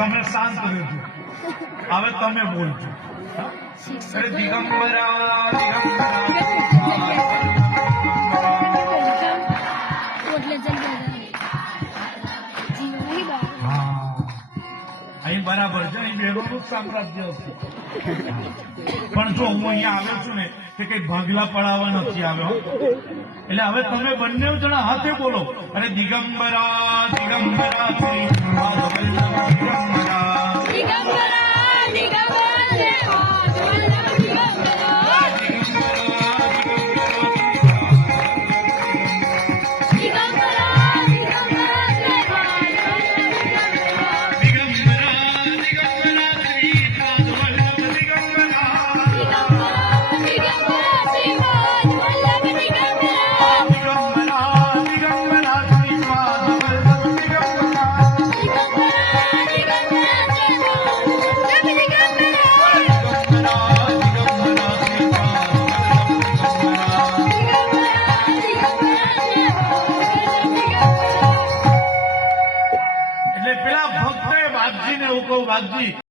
તમે શાંત રહ્યો છો, હવે તમે બોલજો. અરે દિગંબરા અહીં બરાબર છે, અહીં બેરોનું સામ્રાજ્ય હશે. પણ જો હું અહીંયા આવ્યો છું ને કે કઈ ભાગલા પડાવવા નથી આવ્યો, એટલે હવે તમે બંને જણા હાથે બોલો. અરે દિગંબરા દિગંબરા શ્રી વાઘજી ને હું કહું, વાઘજી